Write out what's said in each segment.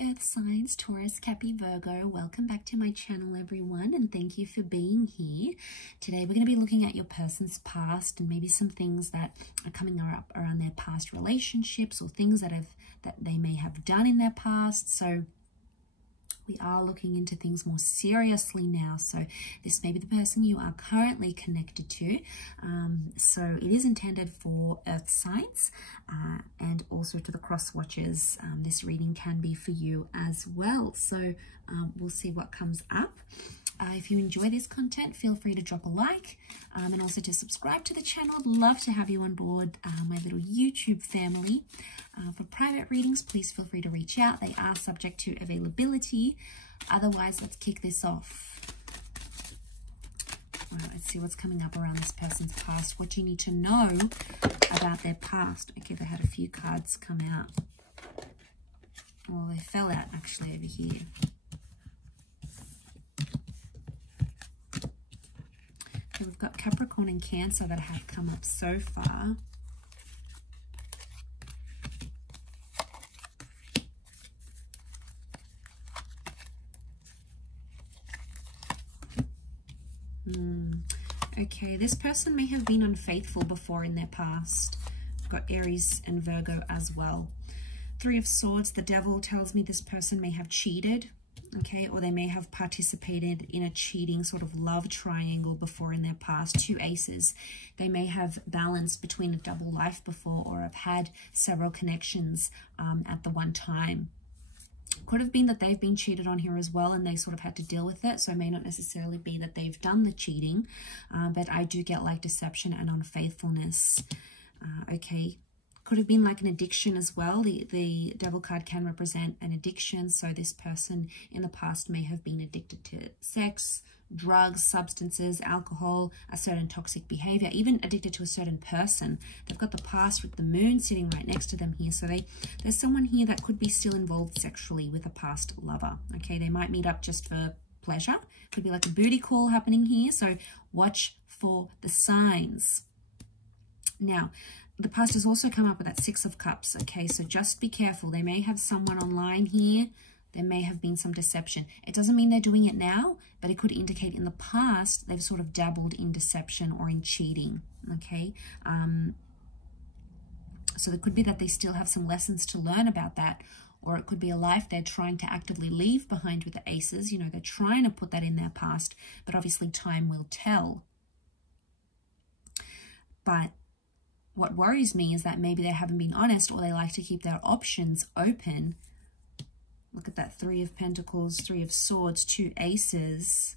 Earth signs, Taurus, Cappy, Virgo. Welcome back to my channel, everyone, and thank you for being here. Today we're going to be looking at your person's past and maybe some things that are coming up around their past relationships or things that they may have done in their past. So we are looking into things more seriously now. So this may be the person you are currently connected to. So it is intended for Earth signs and also to the cross watchers. This reading can be for you as well. So we'll see what comes up. If you enjoy this content, feel free to drop a like and also to subscribe to the channel. I'd love to have you on board my little YouTube family. For private readings, please feel free to reach out. They are subject to availability. Otherwise, let's kick this off. All right, let's see what's coming up around this person's past. What you need to know about their past. Okay, they had a few cards come out. Well, they fell out actually over here. So we've got Capricorn and Cancer that have come up so far. Okay, this person may have been unfaithful before in their past. We've got Aries and Virgo as well. Three of Swords, the Devil tells me this person may have cheated. Okay, or they may have participated in a cheating sort of love triangle before in their past. Two Aces, they may have balanced between a double life before or have had several connections at the one time. Could have been that they've been cheated on here as well and they sort of had to deal with it. So it may not necessarily be that they've done the cheating, but I do get like deception and unfaithfulness. Okay. Could have been like an addiction as well. The Devil card can represent an addiction. So this person in the past may have been addicted to sex, drugs, substances, alcohol, a certain toxic behavior, even addicted to a certain person. They've got the past with the moon sitting right next to them here. So there's someone here that could be still involved sexually with a past lover. Okay, they might meet up just for pleasure. Could be like a booty call happening here. So watch for the signs. Now, the past has also come up with that Six of Cups, okay? So just be careful. They may have someone online here. There may have been some deception. It doesn't mean they're doing it now, but it could indicate in the past they've sort of dabbled in deception or in cheating, okay? So it could be that they still have some lessons to learn about that, or it could be a life they're trying to actively leave behind with the Aces. You know, they're trying to put that in their past, but obviously time will tell. But what worries me is that maybe they haven't been honest or they like to keep their options open. Look at that, Three of Pentacles, Three of Swords, Two Aces.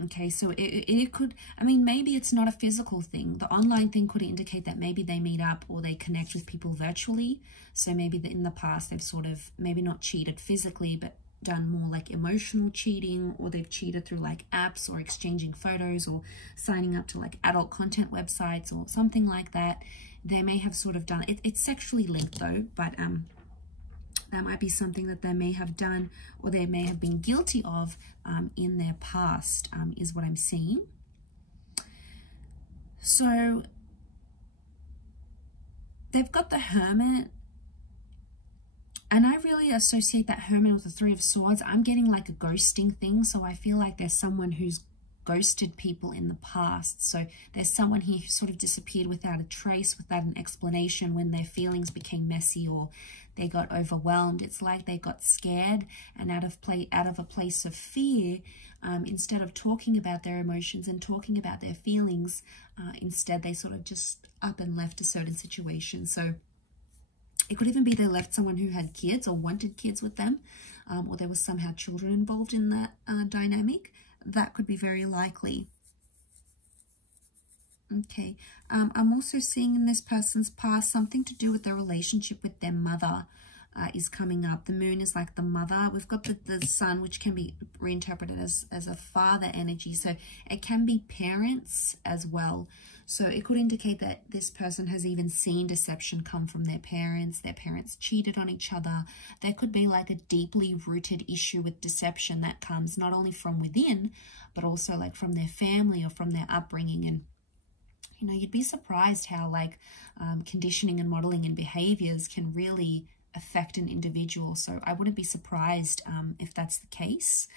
Okay, so it could, I mean, maybe it's not a physical thing. The online thing could indicate that maybe they meet up or they connect with people virtually. So maybe in the past they've sort of maybe not cheated physically, but done more like emotional cheating, or they've cheated through like apps or exchanging photos or signing up to like adult content websites or something like that. They may have sort of done it. It's sexually linked though, but that might be something that they may have done or they may have been guilty of in their past, is what I'm seeing. So they've got the Hermit. And I really associate that Hermit with the Three of Swords. I'm getting like a ghosting thing. So I feel like there's someone who's ghosted people in the past. So there's someone here who sort of disappeared without a trace, without an explanation when their feelings became messy or they got overwhelmed. It's like they got scared and out of a place of fear, instead of talking about their emotions and talking about their feelings, instead they sort of just up and left a certain situation. So it could even be they left someone who had kids or wanted kids with them, or there was somehow children involved in that dynamic. That could be very likely. Okay, I'm also seeing in this person's past something to do with their relationship with their mother is coming up. The moon is like the mother. We've got the sun, which can be reinterpreted as a father energy. So it can be parents as well. So it could indicate that this person has even seen deception come from their parents. Their parents cheated on each other. There could be like a deeply rooted issue with deception that comes not only from within, but also like from their family or from their upbringing. And You know, you'd be surprised how like conditioning and modeling and behaviors can really affect an individual. So I wouldn't be surprised if that's the case.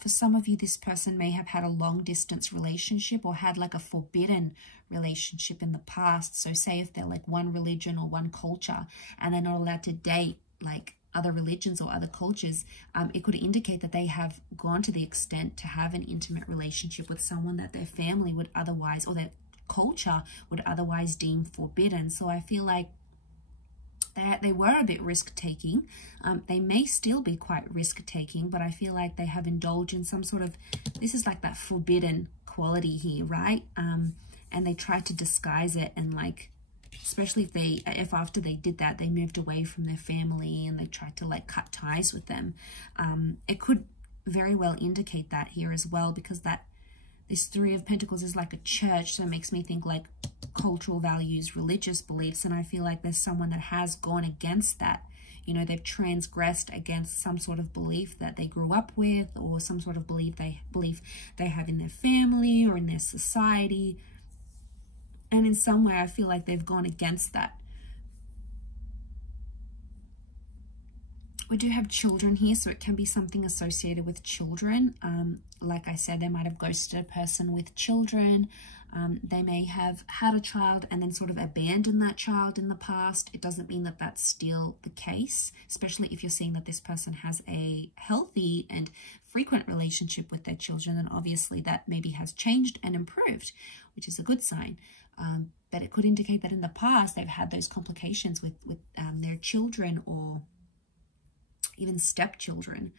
For some of you, this person may have had a long distance relationship or had like a forbidden relationship in the past. So say if they're like one religion or one culture and they're not allowed to date like other religions or other cultures, it could indicate that they have gone to the extent to have an intimate relationship with someone that their family would otherwise, or their culture would otherwise deem forbidden. So I feel like they were a bit risk-taking. They may still be quite risk-taking, but I feel like they have indulged in some sort of, this is like that forbidden quality here, right? And they tried to disguise it, and like, especially if after they did that, they moved away from their family and they tried to like cut ties with them. It could very well indicate that here as well, because this Three of Pentacles is like a church, so it makes me think like cultural values, religious beliefs, and I feel like there's someone that has gone against that. You know, they've transgressed against some sort of belief that they grew up with, or some sort of belief they have in their family or in their society. And in some way, I feel like they've gone against that. We do have children here, so it can be something associated with children. Like I said, they might have ghosted a person with children. They may have had a child and then sort of abandoned that child in the past. It doesn't mean that that's still the case, especially if you're seeing that this person has a healthy and frequent relationship with their children, then obviously that maybe has changed and improved, which is a good sign. But it could indicate that in the past they've had those complications with their children, or even stepchildren.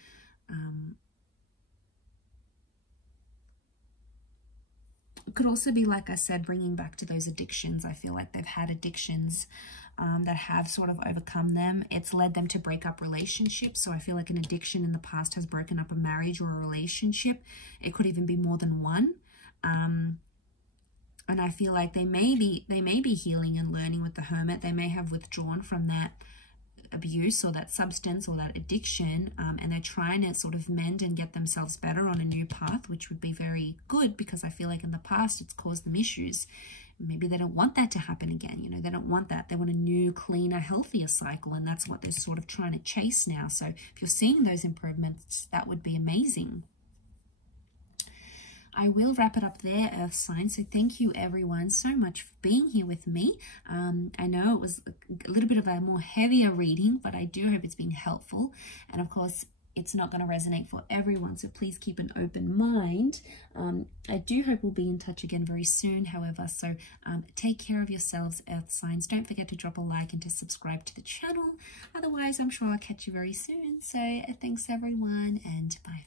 It could also be, like I said, bringing back to those addictions. I feel like they've had addictions that have sort of overcome them. It's led them to break up relationships. So I feel like an addiction in the past has broken up a marriage or a relationship. It could even be more than one. And I feel like they may be healing and learning with the Hermit. They may have withdrawn from that abuse or that substance or that addiction, and they're trying to sort of mend and get themselves better on a new path, which would be very good, because I feel like in the past it's caused them issues. Maybe they don't want that to happen again. You know, they don't want that. They want a new, cleaner, healthier cycle, and that's what they're sort of trying to chase now. So if you're seeing those improvements, that would be amazing. I will wrap it up there, Earth signs. So thank you everyone so much for being here with me. I know it was a little bit of a more heavier reading, but I do hope it's been helpful. And of course, it's not going to resonate for everyone, so please keep an open mind. I do hope we'll be in touch again very soon, however, so take care of yourselves, Earth signs. Don't forget to drop a like and to subscribe to the channel. Otherwise, I'm sure I'll catch you very soon. So thanks everyone, and bye.